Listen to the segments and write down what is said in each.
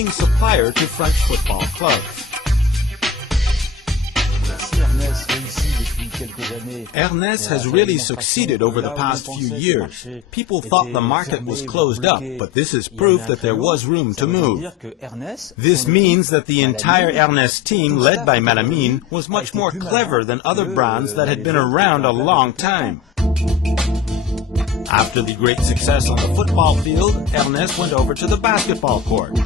leading supplier to French football clubs. Ernest has really succeeded over the past few years. People thought the market was closed up, but this is proof that there was room to move. This means that the entire Ernest team, led by Malamine, was much more clever than other brands that had been around a long time. After the great success on the football field, Ernest went over to the basketball court.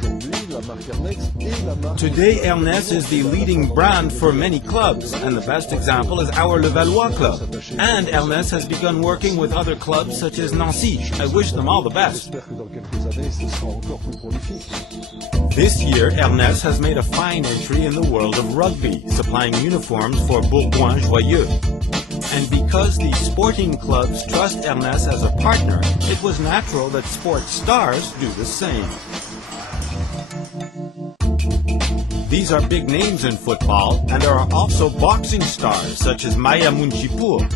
Today, Ernest is the leading brand for many clubs, and the best example is our Levallois club. And Ernest has begun working with other clubs such as Nancy. I wish them all the best. This year, Ernest has made a fine entry in the world of rugby, supplying uniforms for Bourgoin-Joyeux. And because the sporting clubs trust Ernest as a partner, it was natural that sports stars do the same. These are big names in football, and there are also boxing stars such as Malamine Kone.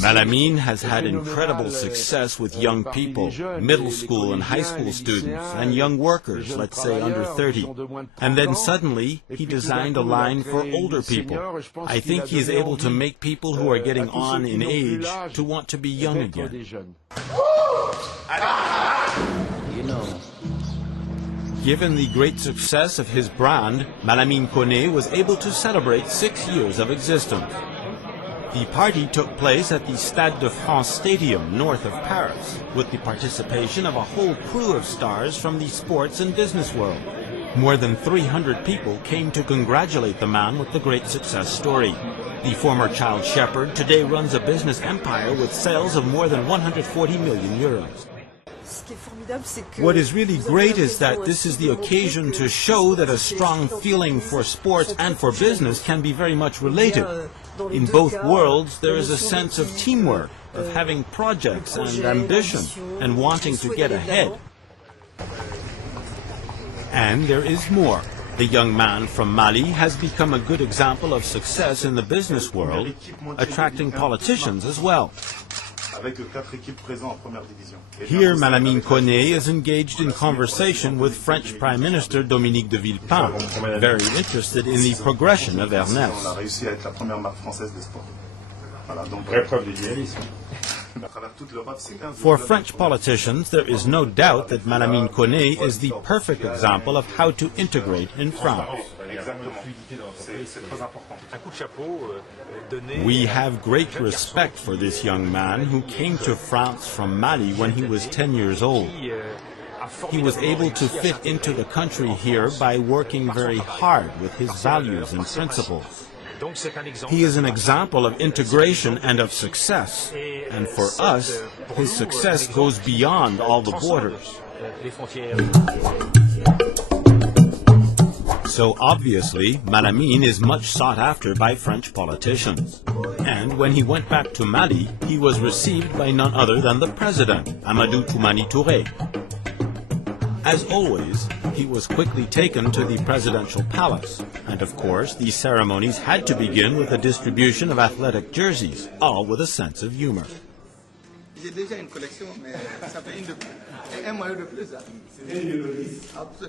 Malamine has had incredible success with young people, middle school and high school students, and young workers, let's say under 30. And then suddenly, he designed a line for older people. I think he is able to make people who are getting on in age to want to be young again. Given the great success of his brand, Malamine Kone was able to celebrate 6 years of existence. The party took place at the Stade de France Stadium, north of Paris, with the participation of a whole crew of stars from the sports and business world. More than 300 people came to congratulate the man with the great success story. The former child shepherd today runs a business empire with sales of more than 140 million euros. What is really great is that this is the occasion to show that a strong feeling for sports and for business can be very much related. In both worlds, there is a sense of teamwork, of having projects and ambition, and wanting to get ahead. And there is more. The young man from Mali has become a good example of success in the business world, attracting politicians as well. Here, Malamine Kone is engaged in conversation with French Prime Minister Dominique de Villepin, very interested in the progression of Ernest. For French politicians, there is no doubt that Malamine Kone is the perfect example of how to integrate in France. We have great respect for this young man who came to France from Mali when he was 10 years old. He was able to fit into the country here by working very hard with his values and principles. He is an example of integration and of success, and for us, his success goes beyond all the borders. So obviously, Malamine is much sought after by French politicians. And when he went back to Mali, he was received by none other than the president, Amadou Toumani Touré. As always, he was quickly taken to the presidential palace. And of course, these ceremonies had to begin with a distribution of athletic jerseys, all with a sense of humor.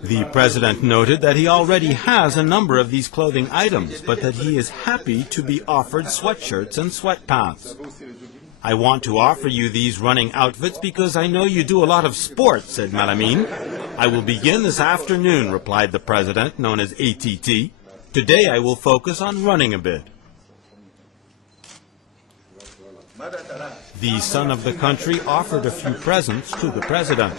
The president noted that he already has a number of these clothing items, but that he is happy to be offered sweatshirts and sweatpants. I want to offer you these running outfits because I know you do a lot of sports, said Malamine. I will begin this afternoon, replied the president, known as ATT. Today I will focus on running a bit. The son of the country offered a few presents to the president.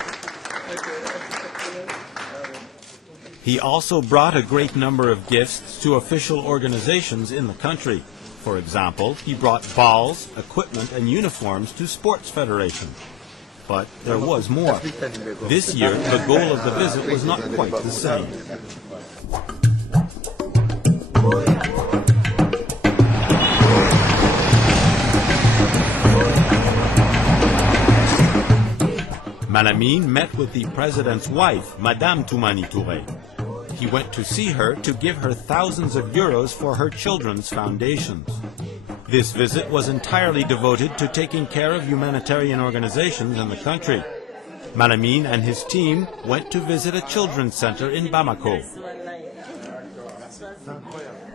He also brought a great number of gifts to official organizations in the country. For example, he brought balls, equipment, and uniforms to sports federations. But there was more. This year, the goal of the visit was not quite the same. Malamine met with the president's wife, Madame Toumani Touré. He went to see her to give her thousands of euros for her children's foundations. This visit was entirely devoted to taking care of humanitarian organizations in the country. Malamine and his team went to visit a children's center in Bamako.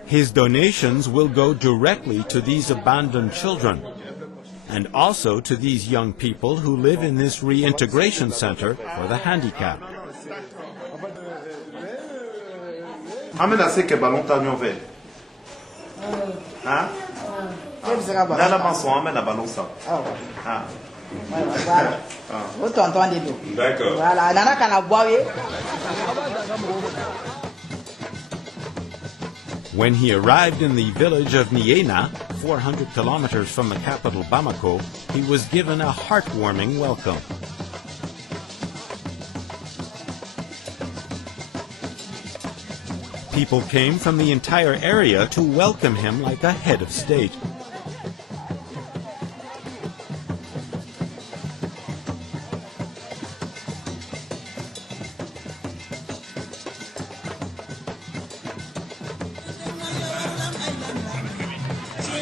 His donations will go directly to these abandoned children and also to these young people who live in this reintegration center for the handicapped. Amène assez que ballon t'agnon vert. Hein? Dans la maçon, amène un ballon ça. Ah. D'accord. Voilà, nana kana boire. When he arrived in the village of Niena, 400 kilometers from the capital Bamako, he was given a heartwarming welcome. People came from the entire area to welcome him like a head of state.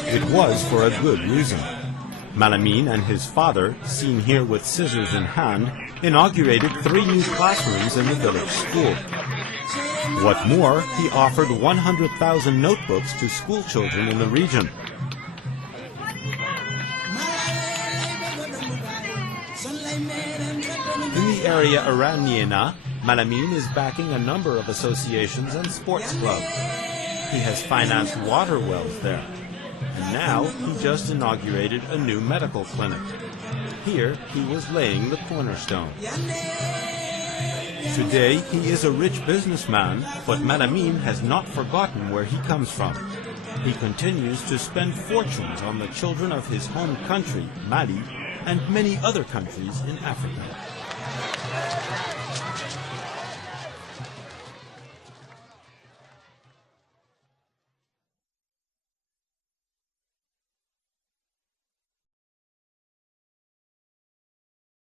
It was for a good reason. Malamine and his father, seen here with scissors in hand, inaugurated 3 new classrooms in the village school. What more, he offered 100,000 notebooks to school children in the region. In the area around Niena, Malamine is backing a number of associations and sports clubs. He has financed water wells there. And now he just inaugurated a new medical clinic. Here he was laying the cornerstone. Today he is a rich businessman, but Malamine has not forgotten where he comes from. He continues to spend fortunes on the children of his home country, Mali, and many other countries in Africa.